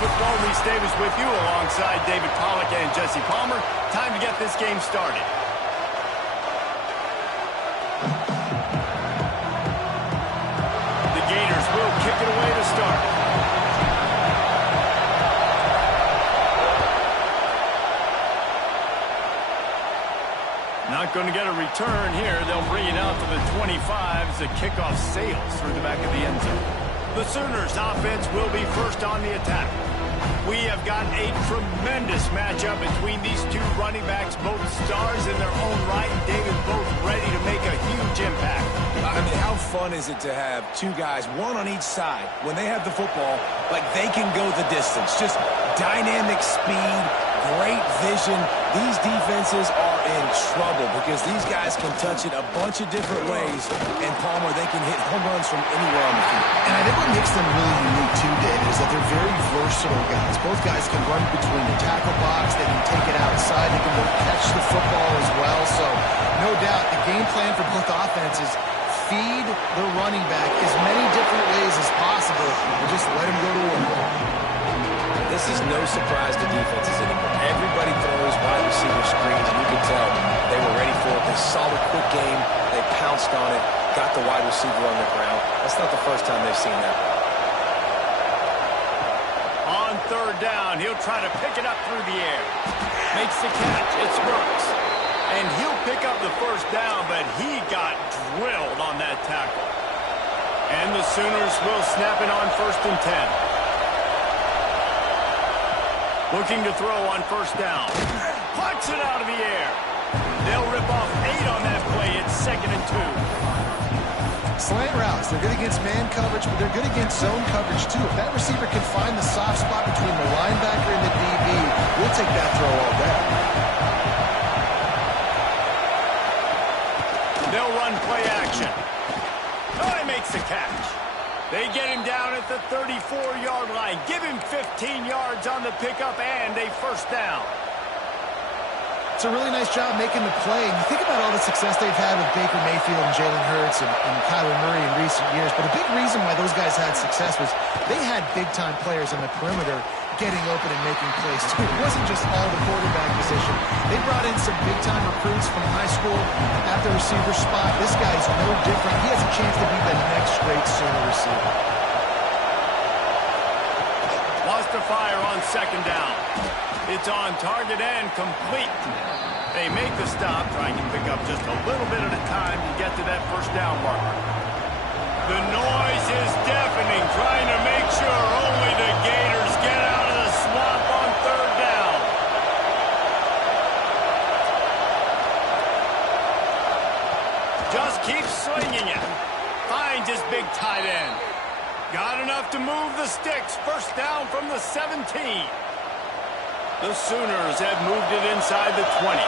Football. Lee Davis with you alongside David Pollack and Jesse Palmer. Time to get this game started. The Gators will kick it away to start. Not going to get a return here. They'll bring it out to the 25 as the kickoff sails through the back of the end zone. The Sooners offense will be first on the attack. We have got a tremendous matchup between these two running backs, both stars in their own right, and David, both ready to make a huge impact. I mean, how fun is it to have two guys, one on each side, when they have the football, like they can go the distance. Just dynamic speed, great vision. These defenses are in trouble because these guys can touch it a bunch of different ways, and Palmer, they can hit home runs from anywhere on the field. And I think what makes them really unique too, David, is that they're very versatile guys. Both guys can run between the tackle box, they can take it outside, they can go catch the football as well. So no doubt the game plan for both offenses, feed the running back as many different ways as possible and just let him go to work. This is no surprise to defenses anymore. Everybody throws wide receiver screens, and you can tell they were ready for it. They saw the quick game. They pounced on it, got the wide receiver on the ground. That's not the first time they've seen that. On third down, he'll try to pick it up through the air. Makes the catch. It's Brooks. And he'll pick up the first down, but he got drilled on that tackle. And the Sooners will snap it on 1st and 10. Looking to throw on first down. Plucks it out of the air. They'll rip off 8 on that play. It's 2nd and 2. Slant routes. They're good against man coverage, but they're good against zone coverage too. If that receiver can find the soft spot between the linebacker and the DB, we'll take that throw all day. They'll run play action. Oh, he makes the catch. They get him down at the 34-yard line. Give him 15 yards on the pickup and a first down. It's a really nice job making the play. And you think about all the success they've had with Baker Mayfield and Jalen Hurts and Kyler Murray in recent years. But a big reason why those guys had success was they had big-time players on the perimeter getting open and making plays too. It wasn't just all the quarterback position. They brought in some big-time recruits from high school at the receiver spot. This guy's no different. He has a chance to be the next great Sooner receiver. Lost to fire on 2nd down. It's on target and complete. They make the stop, trying to pick up just a little bit at a time to get to that first down marker. The noise is deafening, trying to make sure only the Gators get out of the swamp on 3rd down. Just keeps swinging it. Finds his big tight end. Got enough to move the sticks. First down from the 17. The Sooners have moved it inside the 20.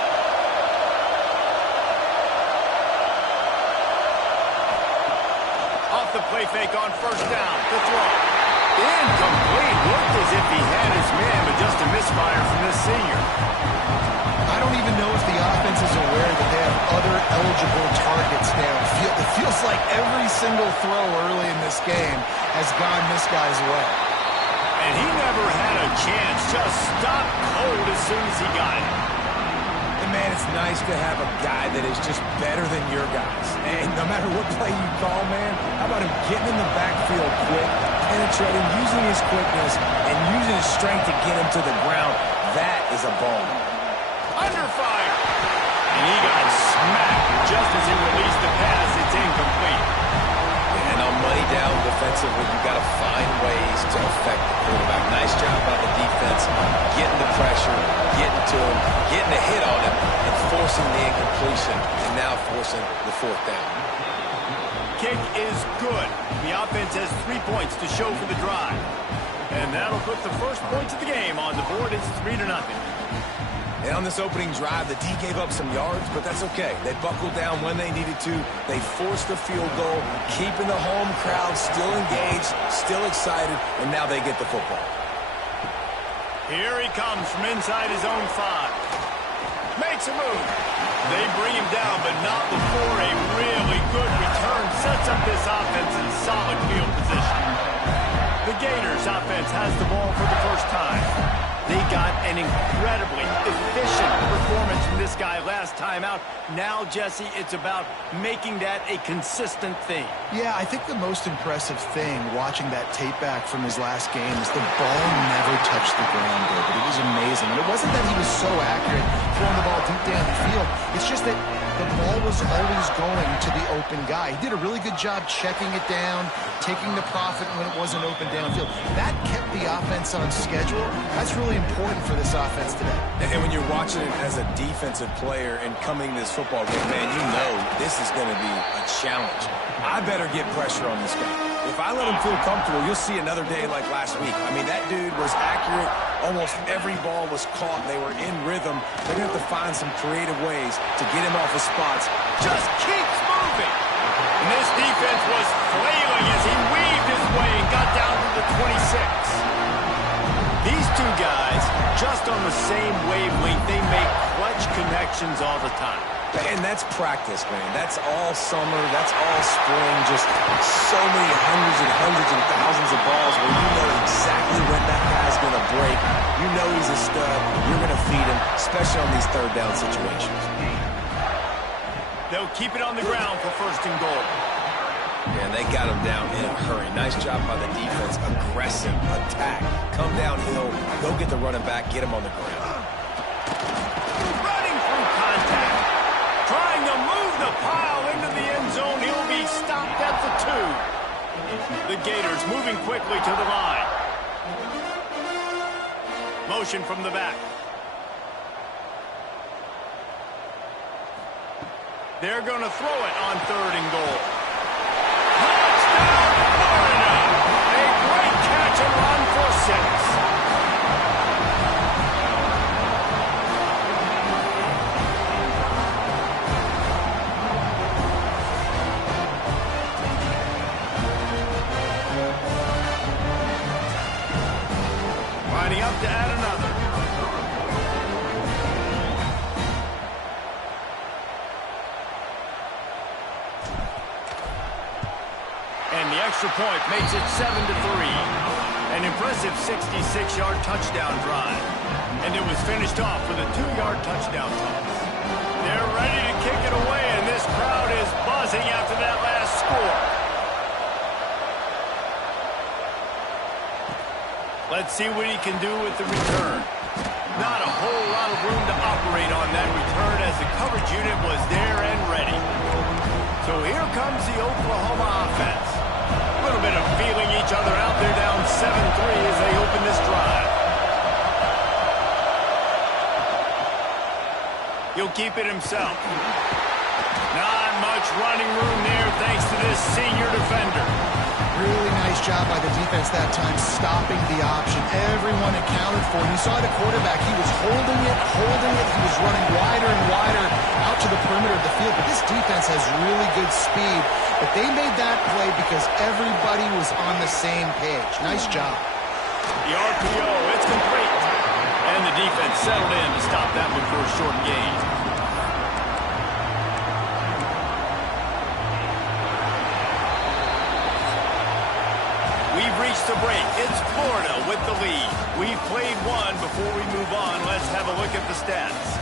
Off the play fake on first down. The throw. Incomplete. Looked as if he had his man, but just a misfire from this senior. I don't even know if the offense is aware that they have other eligible targets downfield. It feels like every single throw early in this game has gone this guy's way. And he never had a chance. Just stopped cold as soon as he got it. And man, it's nice to have a guy that is just better than your guys. And no matter what play you call, man, how about him getting in the backfield quick, penetrating, using his quickness, and using his strength to get him to the ground. That is a ball. Under fire. And he got smacked just as he released the pass. It's incomplete. And on money down defensively, you've got to find ways to affect the quarterback. Nice job by the defense, getting the pressure, getting to him, getting a hit on him, and forcing the incompletion, and now forcing the 4th down. Kick is good. The offense has 3 points to show for the drive. And that'll put the first points of the game on the board. It's 3-0. And on this opening drive, the D gave up some yards, but that's okay. They buckled down when they needed to. They forced the field goal, keeping the home crowd still engaged, still excited, and now they get the football. Here he comes from inside his own 5. Makes a move. They bring him down, but not before a really good return sets up this offense in solid field position. The Gators offense has the ball for the first time. They got an incredibly efficient performance from this guy last time out. Now, Jesse, it's about making that a consistent thing. Yeah, I think the most impressive thing watching that tape back from his last game is the ball never touched the ground, David. It was amazing. And it wasn't that he was so accurate throwing the ball deep down the field. It's just that the ball was always going to the open guy. He did a really good job checking it down, taking the profit when it wasn't open downfield. That kept the offense on schedule. That's really important for this offense today. And when you're watching it as a defensive player and coming this football game, man, you know this is going to be a challenge. I better get pressure on this guy. If I let him feel comfortable, you'll see another day like last week. I mean, that dude was accurate. Almost every ball was caught. They were in rhythm. They're going to have to find some creative ways to get him off his spots. Just keeps moving. And this defense was flailing as he weaved his way and got down to the 26. These two guys, just on the same wavelength, they make clutch connections all the time. And that's practice, man. That's all summer. That's all spring. Just so many hundreds and thousands of balls where you know exactly when that guy's going to break. You know he's a stud. You're going to feed him, especially on these third down situations. They'll keep it on the ground for first and goal. Yeah, they got him down in a hurry. Nice job by the defense. Aggressive attack. Come downhill. Go get the running back. Get him on the ground. Running through contact. Trying to move the pile into the end zone. He'll be stopped at the 2. The Gators moving quickly to the line. Motion from the back. They're going to throw it on third and goal. Touchdown, Florida! A great catch and run for 6. Lining up to add another. And the extra point makes it 7-3. An impressive 66-yard touchdown drive. And it was finished off with a 2-yard touchdown toss. They're ready to kick it away, and this crowd is buzzing after that last score. Let's see what he can do with the return. Not a whole lot of room to operate on that return as the coverage unit was there and ready. So here comes the Oklahoma offense. A little bit of feeling each other out there, down 7-3 as they open this drive. He'll keep it himself. Not much running room there thanks to this senior defender. Really nice job by the defense that time, stopping the option. Everyone accounted for. You saw the quarterback. He was holding it. He was running wider and wider out to the perimeter of the field. But this defense has really good speed. But they made that play because everybody was on the same page. Nice job. The RPO, it's complete. And the defense settled in to stop that one for a short gain. We've reached the break. It's Florida with the lead. We've played one. Before we move on, let's have a look at the stats.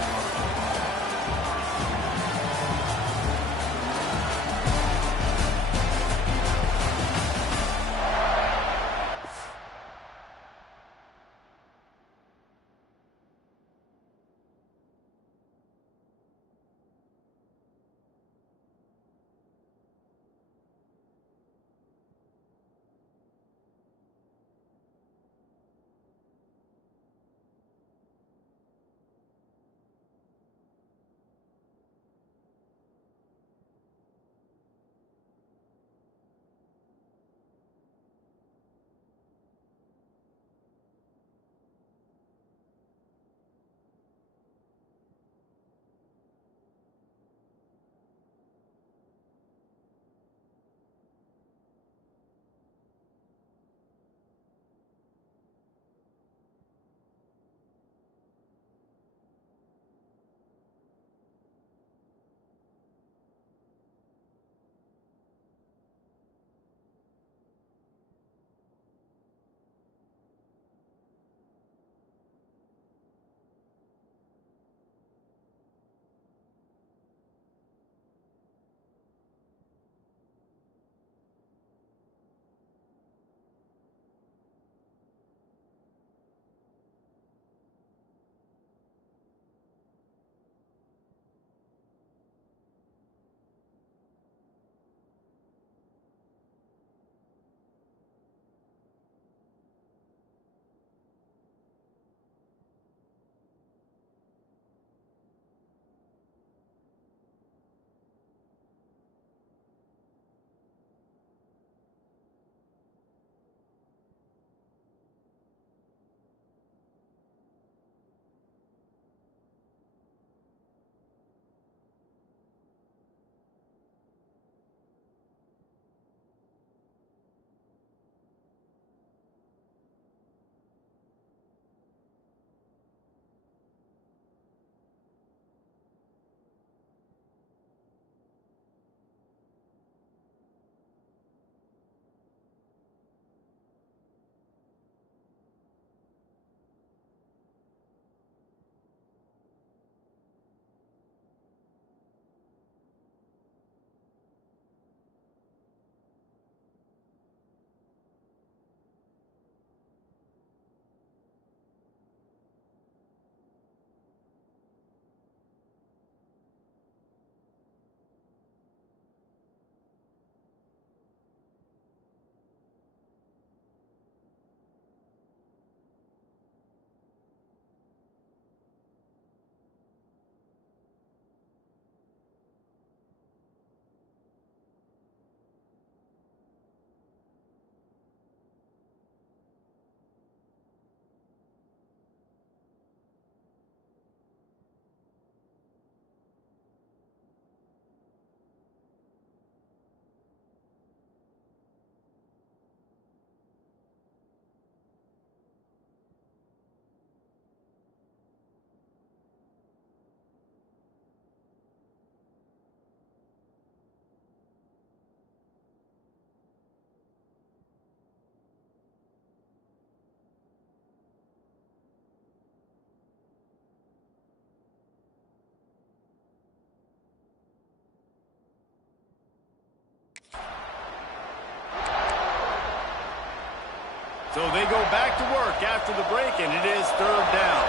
So they go back to work after the break, and it is third down.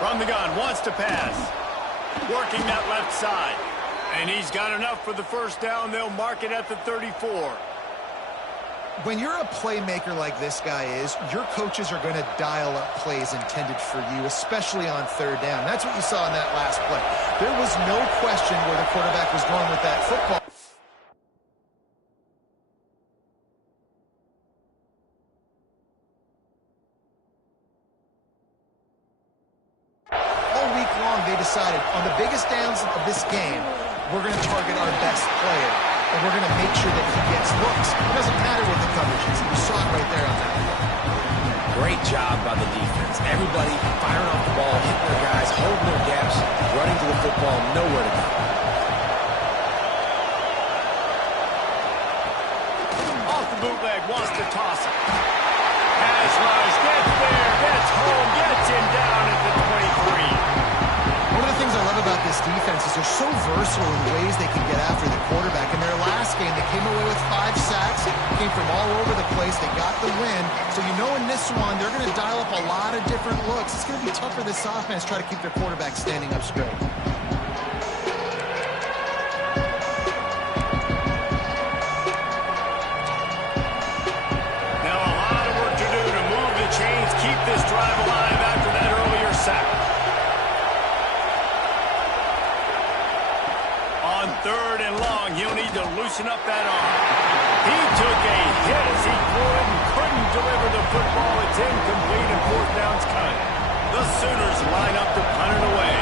From the gun, wants to pass. Working that left side. And he's got enough for the first down. They'll mark it at the 34. When you're a playmaker like this guy is, your coaches are going to dial up plays intended for you, especially on third down. That's what you saw in that last play. There was no question where the quarterback was going with that football. All week long, they decided on the biggest downs of this game, we're going to target our best player, and we're going to make sure that he gets looks. It doesn't matter what the coverage is. You saw it right there on that. Great job by the defense. Everybody firing off the ball, hitting their guys, holding their gaps, running to the football, nowhere to go. Off the bootleg, wants to toss it. Pass rush, gets there, gets home, gets him down at the 23. One of the things I love about this defense is they're so versatile in ways they can get after the quarterback. In their last game, they came away with 5 sacks, came from all over the place. They got the win. So you know in this one, they're going to dial up a lot of different looks. It's going to be tough for this offense to try to keep their quarterback standing up straight. Now a lot of work to do to move the chains, keep this drive alive after that earlier sack. On third and long, he'll need to loosen up that arm. He took a hit as he threw it and couldn't deliver the football. It's incomplete and fourth down's coming. The Sooners line up to punt it away.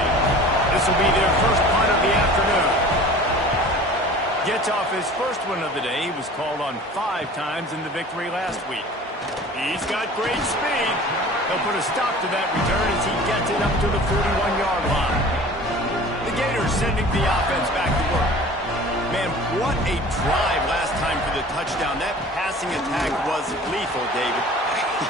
This will be their first punt of the afternoon. Gets off his first one of the day. He was called on 5 times in the victory last week. He's got great speed. He'll put a stop to that return as he gets it up to the 41-yard line. The Gators sending the offense back to work. Man, what a drive last time for the touchdown. That passing attack was lethal, David.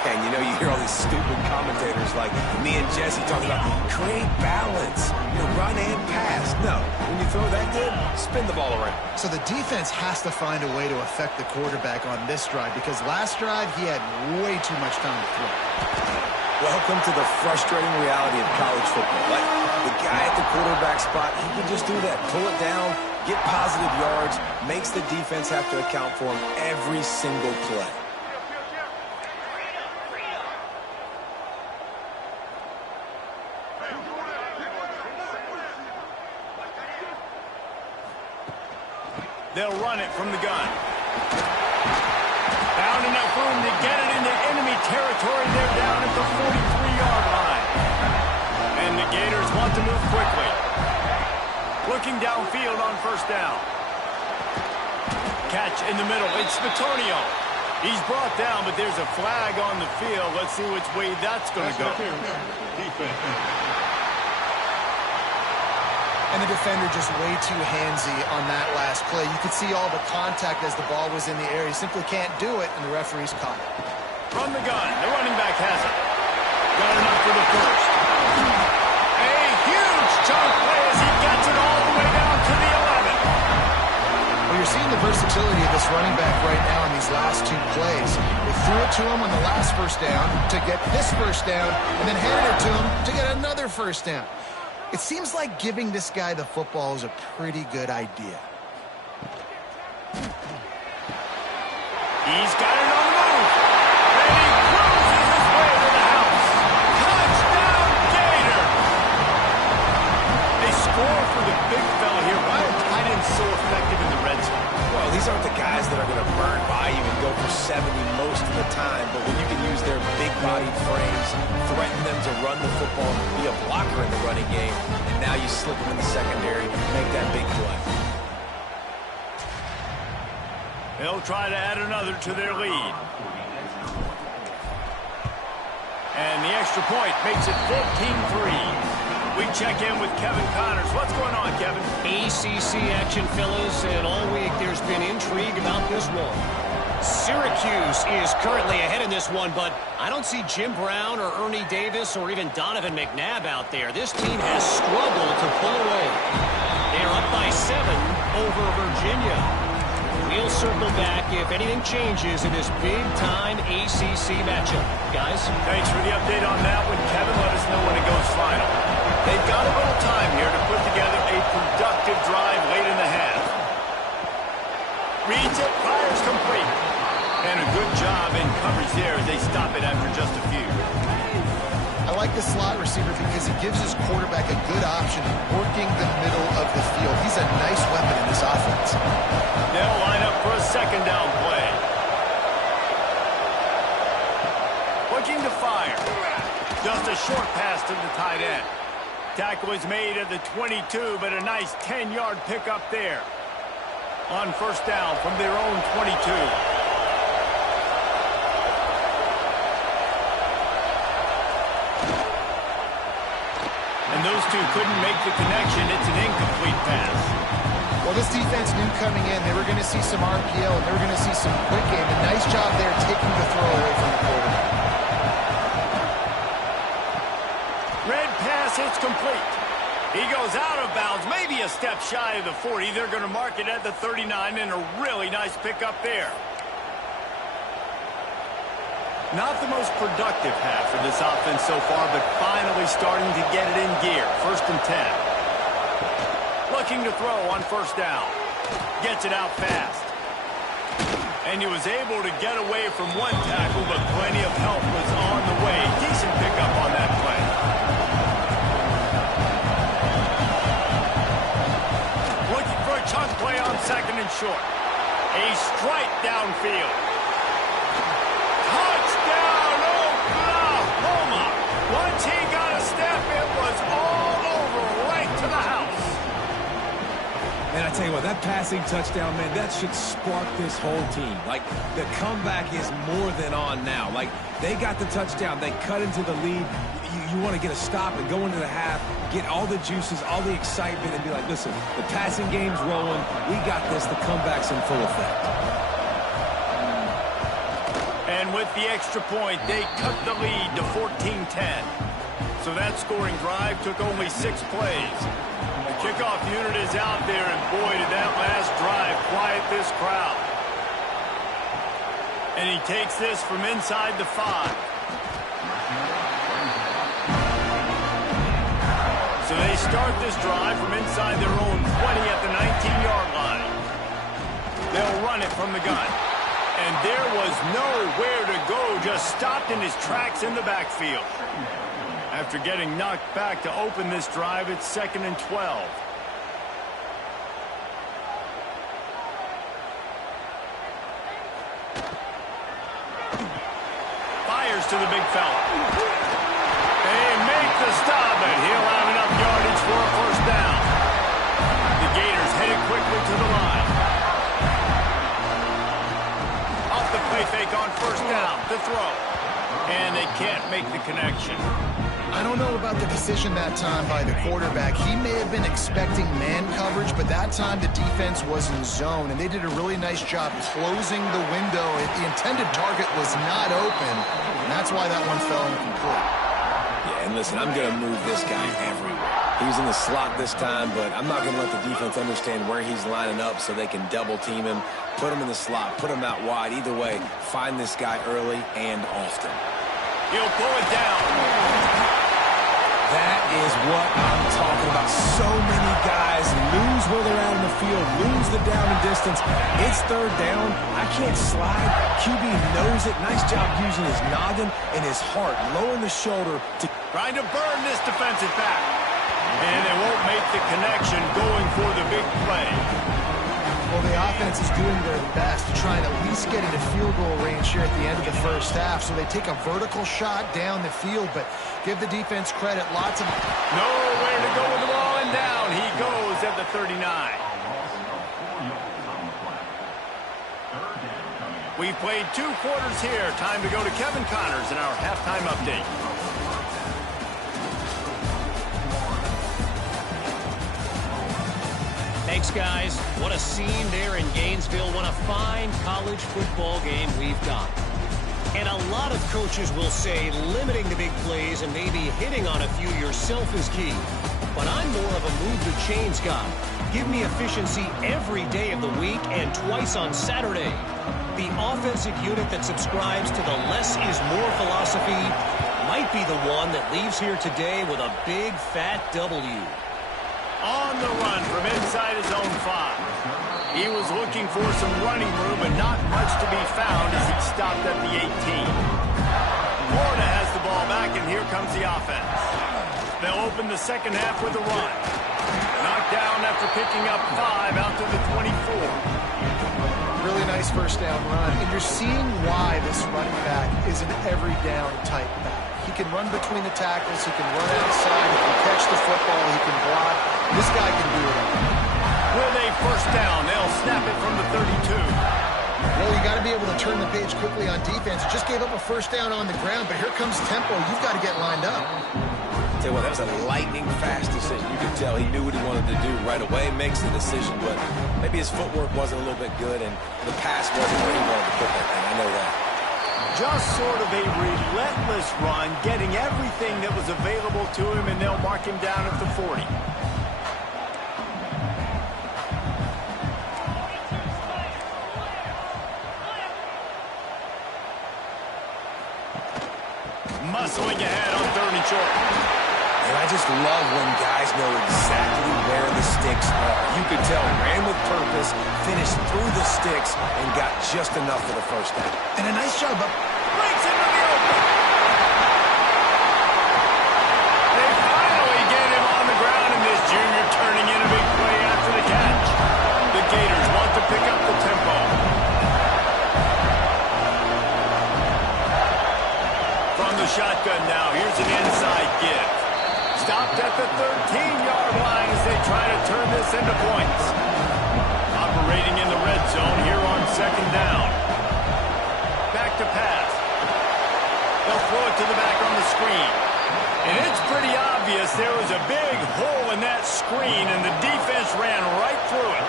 And you know, you hear all these stupid commentators like me and Jesse talking about create balance, run and pass. No, when you throw that good, spin the ball around. So the defense has to find a way to affect the quarterback on this drive because last drive he had way too much time to throw. Welcome to the frustrating reality of college football. Like the guy at the quarterback spot, he can just do that. Pull it down, get positive yards, makes the defense have to account for him every single play. They'll run it from the gun. Found enough room to get it into enemy territory. They're down at the 43-yard line. And the Gators want to move quickly. Looking downfield on first down. Catch in the middle. It's Spatonio. He's brought down, but there's a flag on the field. Let's see which way that's going to go. And the defender just way too handsy on that last play. You could see all the contact as the ball was in the air. He simply can't do it, and the referee's caught it. From the gun, the running back has it. Got enough for the first. A huge chunk play as he gets it all the way down to the 11. Well, you're seeing the versatility of this running back right now in these last 2 plays. They threw it to him on the last first down to get this first down, and then handed it to him to get another first down. It seems like giving this guy the football is a pretty good idea. He's got it on the move. And he cruises his way to the house. Touchdown, Gator! They score for the big fella here. Why are tight ends so effective in the red zone? Well, these aren't the guys that are going to burn by you and go for 70 most of the time, but when you can use their big-bodied frames, threaten them to run the football, be a blocker in the running game, and now you slip them in the secondary, make that big play. They'll try to add another to their lead. And the extra point makes it 14-3. We check in with Kevin Connors. What's going on, Kevin? ACC action, fellas, and all week there's been intrigue about this one. Syracuse is currently ahead in this one, but I don't see Jim Brown or Ernie Davis or even Donovan McNabb out there. This team has struggled to pull away. They are up by 7 over Virginia. We'll circle back if anything changes in this big-time ACC matchup. Guys? Thanks for the update on that one, Kevin. Let us know when it goes final. They've got a little time here to put together a productive drive late in the half. Reads it, fires complete. And a good job in coverage there as they stop it after just a few. I like the slot receiver because he gives his quarterback a good option of working the middle of the field. He's a nice weapon in this offense. They'll line up for a second down play. Looking to fire. Just a short pass to the tight end. Tackle is made at the 22, but a nice 10-yard pickup there. On first down from their own 22. And those two couldn't make the connection. It's an incomplete pass. Well, this defense knew coming in they were going to see some RPO and they were going to see some quick game. A nice job there taking the throw away from the quarterback. Red pass, it's complete. He goes out of bounds, maybe a step shy of the 40. They're going to mark it at the 39, and a really nice pickup there. Not the most productive half for this offense so far, but finally starting to get it in gear. 1st and 10. Looking to throw on first down. Gets it out fast. And he was able to get away from one tackle, but plenty of help was on the way. Decent pickup on that play. Looking for a chunk play on 2nd and short. A strike downfield. Touchdown, Oklahoma! Once he got a step, it was all over, right to the house. Man, I tell you what, that passing touchdown, man, that should spark this whole team. Like, the comeback is more than on now. Like, they got the touchdown. They cut into the lead. You want to get a stop and go into the half, get all the juices, all the excitement, and be like, listen, the passing game's rolling. We got this. The comeback's in full effect. And with the extra point, they cut the lead to 14-10. So that scoring drive took only 6 plays. The kickoff unit is out there, and boy, did that last drive quiet this crowd. And he takes this from inside the 5. So they start this drive from inside their own 20 at the 19-yard line. They'll run it from the gun. And there was nowhere to go, just stopped in his tracks in the backfield. After getting knocked back to open this drive, it's 2nd and 12. Fires to the big fella. They make the stop, and he'll have enough yardage for a first down. The Gators headed quickly to the line. Off the play fake on first down to throw. And they can't make the connection. I don't know about the decision that time by the quarterback. He may have been expecting man coverage, but that time the defense was in zone, and they did a really nice job closing the window. The intended target was not open, and that's why that one fell incomplete. Yeah, and listen, I'm going to move this guy everywhere. He's in the slot this time, but I'm not going to let the defense understand where he's lining up so they can double team him, put him in the slot, put him out wide. Either way, find this guy early and often. He'll pull it down. That is what I'm talking about. So many guys lose where they're at in the field, lose the down and distance. It's 3rd down. I can't slide. QB knows it. Nice job using his noggin and his heart, lowering the shoulder to Trying to burn this defensive back. And they won't make the connection going for the big play. Well, the offense is doing their best to try and at least get into field goal range here at the end of the first half. So they take a vertical shot down the field, but give the defense credit. Lots of... Nowhere to go with the ball, and down he goes at the 39. We've played 2 quarters here. Time to go to Kevin Connors in our halftime update. Thanks, guys. What a scene there in Gainesville. What a fine college football game we've got. And a lot of coaches will say limiting the big plays and maybe hitting on a few yourself is key. But I'm more of a move the chains guy. Give me efficiency every day of the week and twice on Saturday. The offensive unit that subscribes to the less is more philosophy might be the one that leaves here today with a big fat W. On the run from inside his own 5. He was looking for some running room, but not much to be found as he stopped at the 18. Florida has the ball back, and here comes the offense. They'll open the second half with a run. Knocked down after picking up 5 out to the 24. Really nice first down run, and you're seeing why this running back is an every down type back. He can run between the tackles, he can run outside, he can catch the football, he can block. This guy can do it all. With a first down, they'll snap it from the 32. Well, you got to be able to turn the page quickly on defense. You just gave up a first down on the ground, but here comes tempo. You've got to get lined up. Tell you what, that was a lightning-fast decision. You could tell he knew what he wanted to do right away, makes the decision, but maybe his footwork wasn't a little bit good, and the pass wasn't where he wanted to put that thing. I know that. Just sort of a relentless run, getting everything that was available to him, and they'll mark him down at the 40. Muscling ahead on 3rd and short. And I just love when guys know exactly where the sticks are. You could tell ran with purpose, finished through the sticks, and got just enough for the first down. And a nice job up. Breaks into the open. They finally get him on the ground, and this junior turning in a big play after the catch. The Gators want to pick up the tempo. From the shotgun now, here's an inside give. Stopped at the 13-yard line as they try to turn this into points. Operating in the red zone here on 2nd down. Back to pass. They'll throw it to the back on the screen. And it's pretty obvious there was a big hole in that screen, and the defense ran right through it.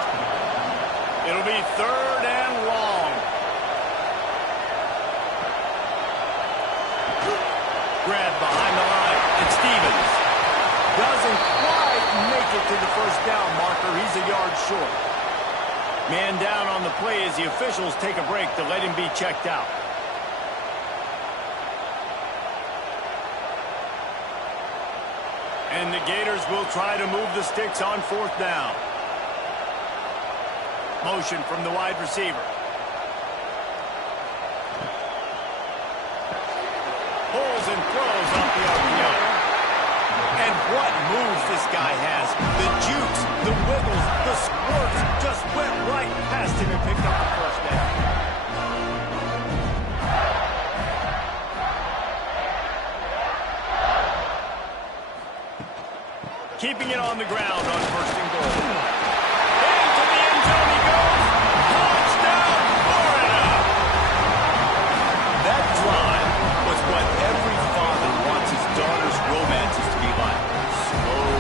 It'll be 3rd and long. Grab behind the line. It's Stevens. Doesn't quite make it to the first down marker. He's a yard short. Man down on the play as the officials take a break to let him be checked out. And the Gators will try to move the sticks on 4th down. Motion from the wide receiver. Pulls and throws off the RPO. And what moves this guy has. The jukes, the wiggles, the squirts just went right past him and picked up the first down. Keeping it on the ground on 1st and goal. Into the end zone he goes. Touchdown, Florida! That drive was what every father wants his daughter's romances to be like. Slow,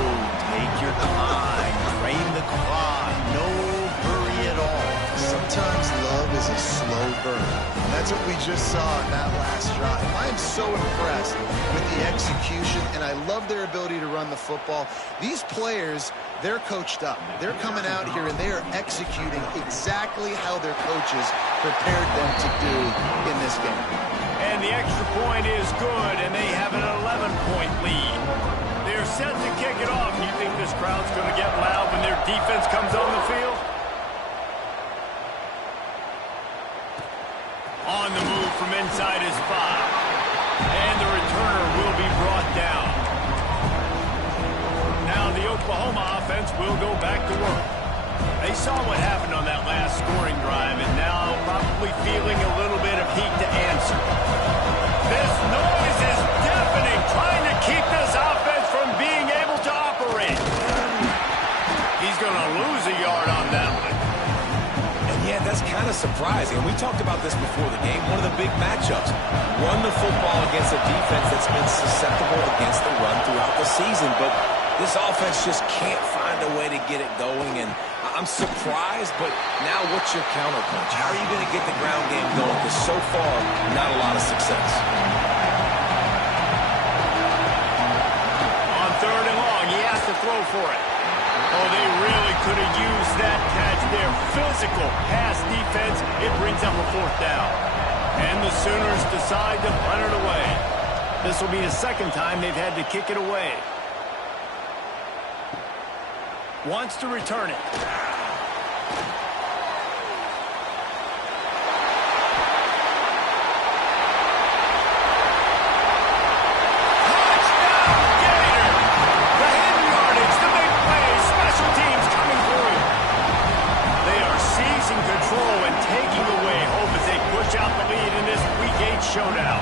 take your time, train the clock, no hurry at all. Sometimes love is a slow burn. That's what we just saw in that last drive. I am so impressed with the execution, and I love their ability to run the football. These players, they're coached up. They're coming out here, and they are executing exactly how their coaches prepared them to do in this game. And the extra point is good, and they have an 11-point lead. They're set to kick it off. You think this crowd's going to get loud when their defense comes on the field? On the move from inside his 5. And the returner will be brought down. Now the Oklahoma offense will go back to work. They saw what happened on that last scoring drive, and now probably feeling a little bit of heat to answer. This noise is deafening, trying to keep this offense from being able to operate. He's going to lose a yard on that one. And yeah, that's kind of surprising. And we talked about this before the game, one of the big matchups. Run the football against a defense that's been susceptible against the run throughout the season, but this offense just can't find a way to get it going, and I'm surprised, but now what's your counterpunch? How are you going to get the ground game going? Because so far, not a lot of success. On 3rd and long, he has to throw for it. Oh, they really could have defense, it brings up a fourth down. And the Sooners decide to punt it away. This will be the second time they've had to kick it away. Wants to return it. Showdown.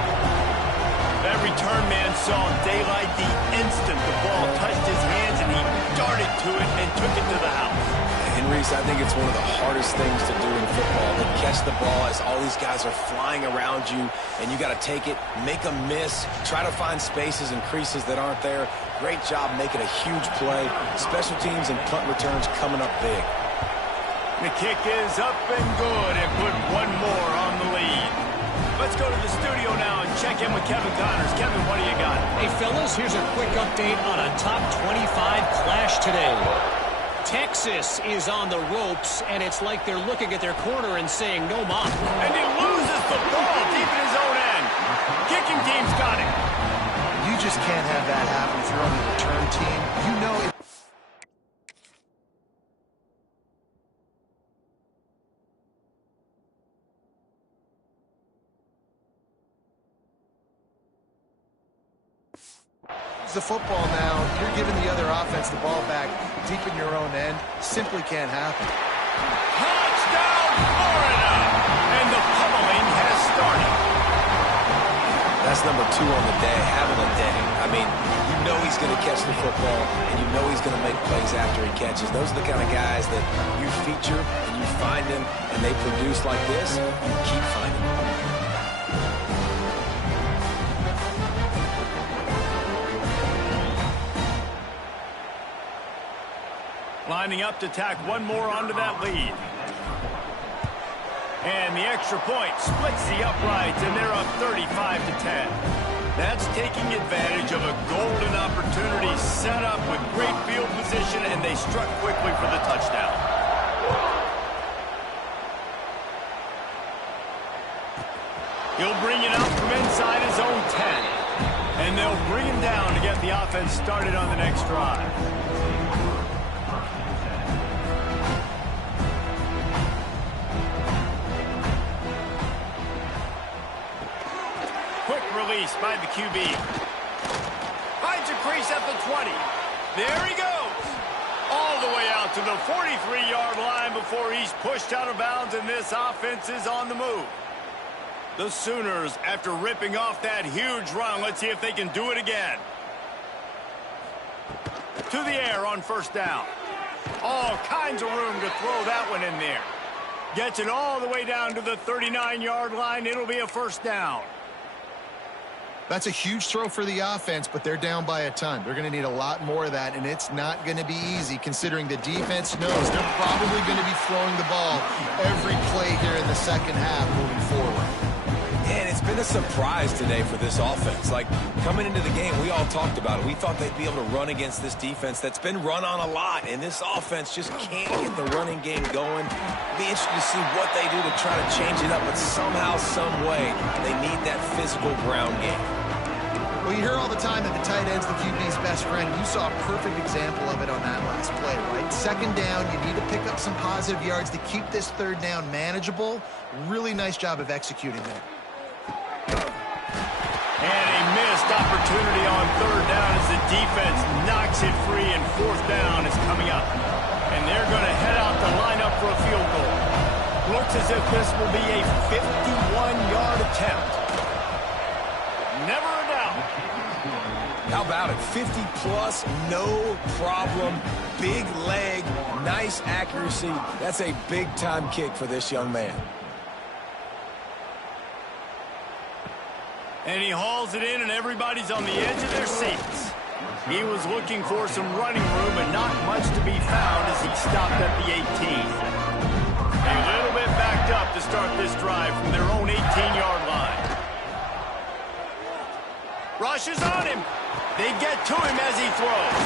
That return man saw daylight the instant the ball touched his hands, and he darted to it and took it to the house. And Reese, I think it's one of the hardest things to do in football, to catch the ball as all these guys are flying around you, and you got to take it, make a miss, try to find spaces and creases that aren't there. Great job making a huge play. Special teams and punt returns coming up big. The kick is up and good, and put one more on the lead. Let's go to the studio now and check in with Kevin Connors. Kevin, what do you got? Hey, fellas, here's a quick update on a top 25 clash today. Texas is on the ropes, and it's like they're looking at their corner and saying, no mop. And he loses the ball deep in his own end. Kicking team's got it. You just can't have that happen if you're on the return team. You know it. The football now, you're giving the other offense the ball back deep in your own end. Simply can't happen. Touchdown, Florida! And the pummeling has started. That's number 2 on the day, having a day. I mean, you know he's going to catch the football, and you know he's going to make plays after he catches. Those are the kind of guys that you feature, and you find them, and they produce like this, you keep finding them. Lining up to tack one more onto that lead. And the extra point splits the uprights, and they're up 35-10. That's taking advantage of a golden opportunity set up with great field position, and they struck quickly for the touchdown. He'll bring it up from inside his own 10. And they'll bring him down to get the offense started on the next drive. Release by the QB. Finds a crease at the 20. There he goes. All the way out to the 43-yard line before he's pushed out of bounds, and this offense is on the move. The Sooners, after ripping off that huge run, let's see if they can do it again. To the air on first down. All kinds of room to throw that one in there. Gets it all the way down to the 39-yard line. It'll be a first down. That's a huge throw for the offense, but they're down by a ton. They're going to need a lot more of that, and it's not going to be easy considering the defense knows they're probably going to be throwing the ball every play here in the second half moving forward. And it's been a surprise today for this offense. Like, coming into the game, we all talked about it. We thought they'd be able to run against this defense that's been run on a lot, and this offense just can't get the running game going. Be interested to see what they do to try to change it up, but somehow, some way, they need that physical ground game. Well, you hear all the time that the tight end's the QB's best friend. You saw a perfect example of it on that last play, right? Second down, you need to pick up some positive yards to keep this third down manageable. Really nice job of executing there. And a missed opportunity on third down as the defense knocks it free, and fourth down is coming up. And they're going to head out to line up for a field goal. Looks as if this will be a 51-yard attempt. Never a doubt. How about it? 50-plus, no problem. Big leg, nice accuracy. That's a big-time kick for this young man. And he hauls it in, and everybody's on the edge of their seats. He was looking for some running room, but not much to be found as he stopped at the 18. A little bit backed up to start this drive from their own 18-yard line. Rushes on him. They get to him as he throws.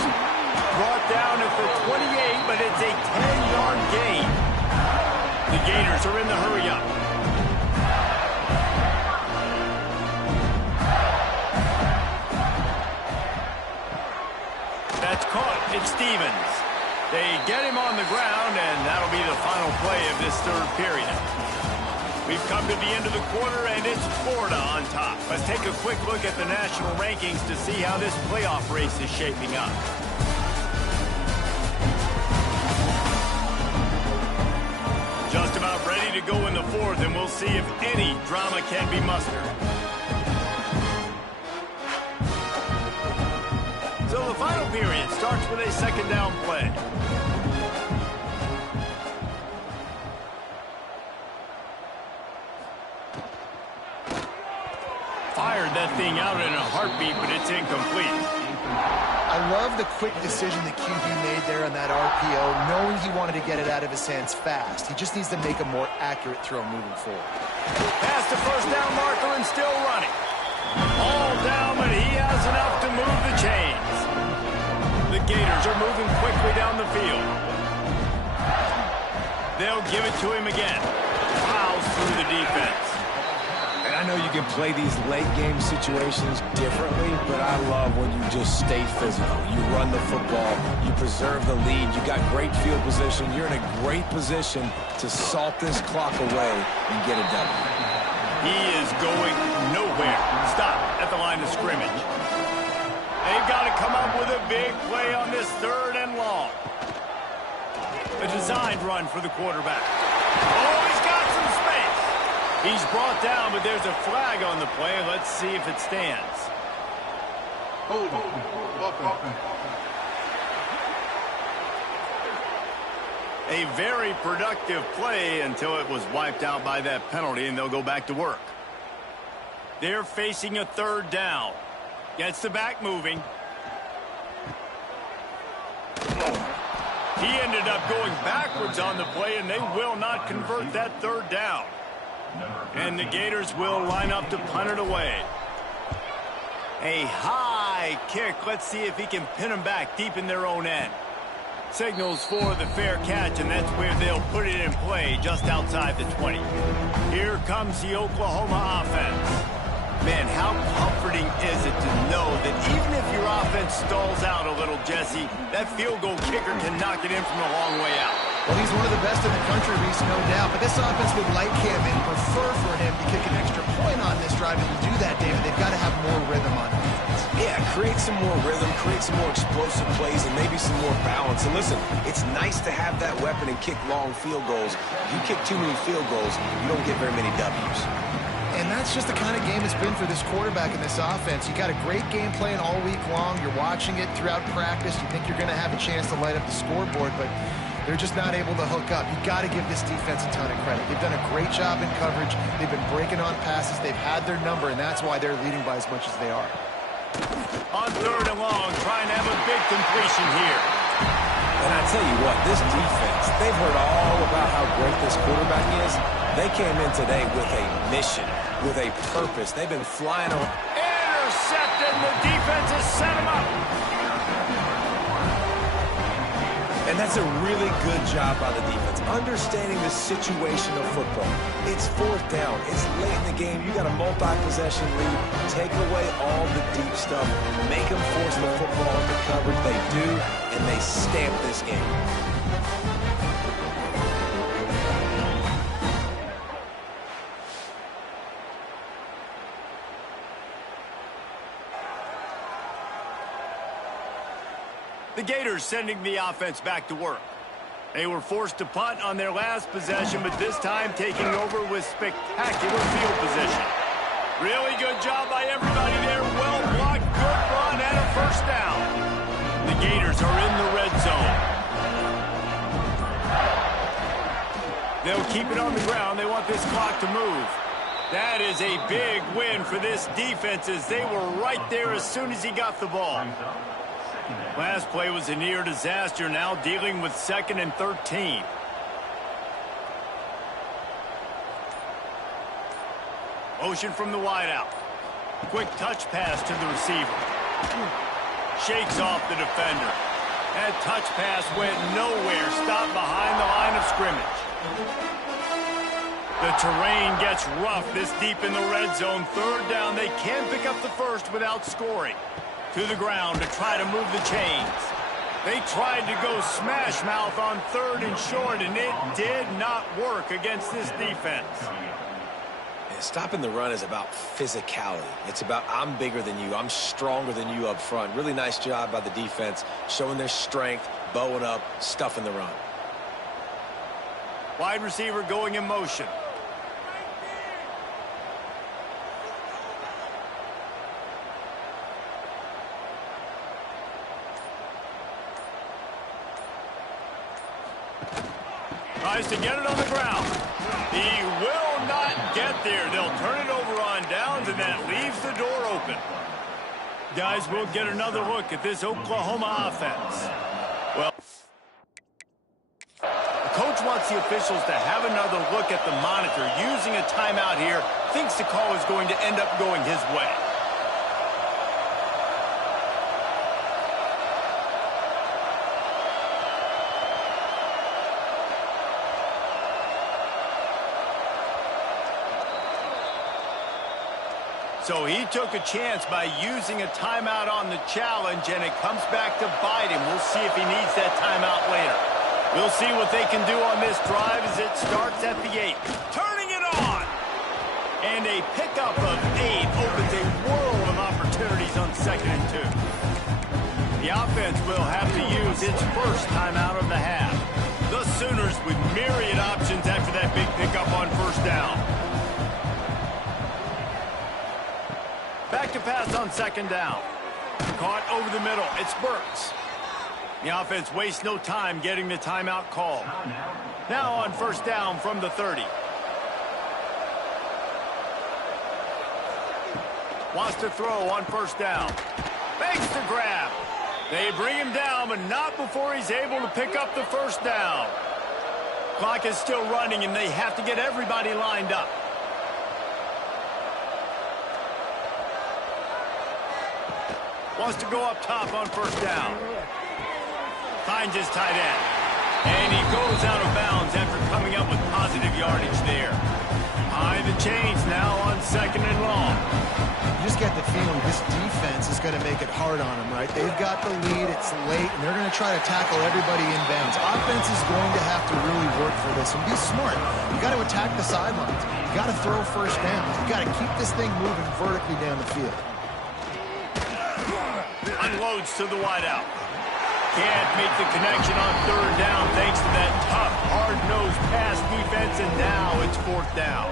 Brought down at the 28, but it's a 10-yard gain. The Gators are in the hurry-up. That's caught. It's Stevens. They get him on the ground, and that'll be the final play of this third period. We've come to the end of the quarter, and it's Florida on top. Let's take a quick look at the national rankings to see how this playoff race is shaping up. Just about ready to go in the fourth, and we'll see if any drama can be mustered. So the final period starts with a second down play. Fired that thing out in a heartbeat, but it's incomplete. I love the quick decision the QB made there on that RPO, knowing he wanted to get it out of his hands fast. He just needs to make a more accurate throw moving forward. Past the first down marker and still running. All down, but he has enough to move the chains. The Gators are moving quickly down the field. They'll give it to him again. Plows through the defense. I know you can play these late-game situations differently, but I love when you just stay physical. You run the football, you preserve the lead, you got great field position, you're in a great position to salt this clock away and get it done. He is going nowhere. Stop at the line of scrimmage. They've got to come up with a big play on this third and long. A designed run for the quarterback. Oh, he's got some space. He's brought down, but there's a flag on the play. Let's see if it stands. A very productive play until it was wiped out by that penalty, and they'll go back to work. They're facing a third down. Gets the back moving. He ended up going backwards on the play, and they will not convert that third down. And the Gators will line up to punt it away. A high kick. Let's see if he can pin them back deep in their own end. Signals for the fair catch, and that's where they'll put it in play, just outside the 20. Here comes the Oklahoma offense. Man, how comforting is it to know that even if your offense stalls out a little, Jesse, that field goal kicker can knock it in from a long way out. Well, he's one of the best in the country, Reese, no doubt. But this offense would like him and prefer for him to kick an extra point on this drive. And to do that, David, they've got to have more rhythm on defense. Yeah, create some more rhythm, create some more explosive plays, and maybe some more balance. And listen, it's nice to have that weapon and kick long field goals. If you kick too many field goals, you don't get very many W's. And that's just the kind of game it's been for this quarterback in this offense. You got a great game plan all week long. You're watching it throughout practice. You think you're going to have a chance to light up the scoreboard, but they're just not able to hook up. You got to give this defense a ton of credit. They've done a great job in coverage. They've been breaking on passes. They've had their number, and that's why they're leading by as much as they are. On third and long, trying to have a big completion here. And I tell you what, this defense, they've heard all about how great this quarterback is. They came in today with a mission, with a purpose. They've been flying around. Intercepted. The defense has set him up. And that's a really good job by the defense, understanding the situation of football. It's fourth down. It's late in the game. You got a multi-possession lead. Take away all the deep stuff. Make them force the football into coverage. They do, and they stamp this game. The Gators sending the offense back to work. They were forced to punt on their last possession, but this time taking over with spectacular field position. Really good job by everybody there. Well blocked, good run, and a first down. The Gators are in the red zone. They'll keep it on the ground. They want this clock to move. That is a big win for this defense as they were right there as soon as he got the ball. Last play was a near disaster, now dealing with 2nd and 13. Motion from the wideout. Quick touch pass to the receiver. Shakes off the defender. That touch pass went nowhere, stopped behind the line of scrimmage. The terrain gets rough this deep in the red zone. Third down, they can pick up the first without scoring. To the ground to try to move the chains. They tried to go smash mouth on third and short, and it did not work against this defense. And stopping the run is about physicality. It's about I'm bigger than you. I'm stronger than you up front. Really nice job by the defense, showing their strength, bowing up, stuffing the run. Wide receiver going in motion. Tries to get it on the ground. He will not get there. They'll turn it over on downs, and that leaves the door open. Guys, we'll get another look at this Oklahoma offense. Well, the coach wants the officials to have another look at the monitor. Using a timeout here, thinks the call is going to end up going his way. So he took a chance by using a timeout on the challenge, and it comes back to bite him. We'll see if he needs that timeout later. We'll see what they can do on this drive as it starts at the 8. Turning it on! And a pickup of 8 opens a world of opportunities on 2nd and 2. The offense will have to use its first timeout of the half. The Sooners with myriad options after that big pickup on 1st down. Back to pass on 2nd down. Caught over the middle. It's Burks. The offense wastes no time getting the timeout called. Now on 1st down from the 30. Wants to throw on 1st down. Makes the grab. They bring him down, but not before he's able to pick up the 1st down. Clock is still running, and they have to get everybody lined up. Wants to go up top on 1st down. Finds his tight end. And he goes out of bounds after coming up with positive yardage there. High the chains now on 2nd and long. You just get the feeling this defense is going to make it hard on them, right? They've got the lead. It's late, and they're going to try to tackle everybody in bounds. Offense is going to have to really work for this and be smart. You got to attack the sidelines. You got to throw 1st downs. You got to keep this thing moving vertically down the field. Unloads to the wideout. Can't make the connection on 3rd down thanks to that tough, hard-nosed pass defense, and now it's 4th down.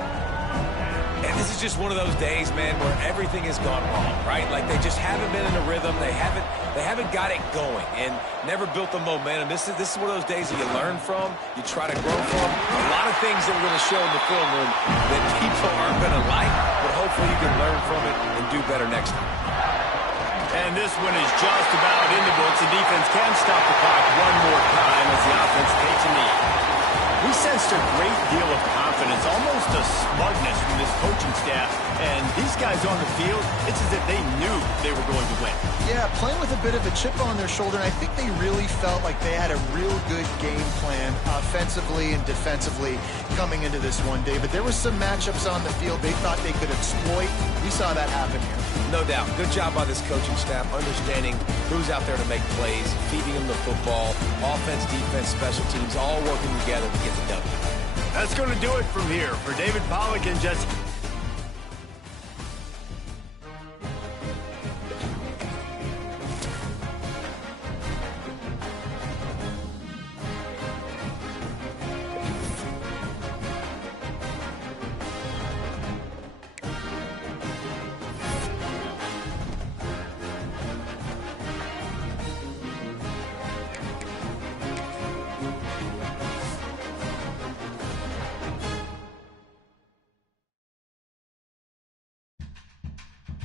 And this is just one of those days, man, where everything has gone wrong, right? Like they just haven't been in a rhythm. They haven't got it going and never built the momentum. This is one of those days that you learn from, you try to grow from. A lot of things that we're going to show in the film room that people aren't going to like, but hopefully you can learn from it and do better next time. And this one is just about in the books. The defense can stop the clock one more time as the offense takes a knee. We sensed a great deal of confidence, almost a smugness from this coaching staff. And these guys on the field, it's as if they knew they were going to win. Yeah, playing with a bit of a chip on their shoulder, and I think they really felt like they had a real good game plan offensively and defensively coming into this one, David. There were some matchups on the field they thought they could exploit. We saw that happen here. No doubt. Good job by this coaching staff, understanding who's out there to make plays, feeding them the football, offense, defense, special teams, all working together to get the W. That's going to do it from here. For David Pollack and Jesse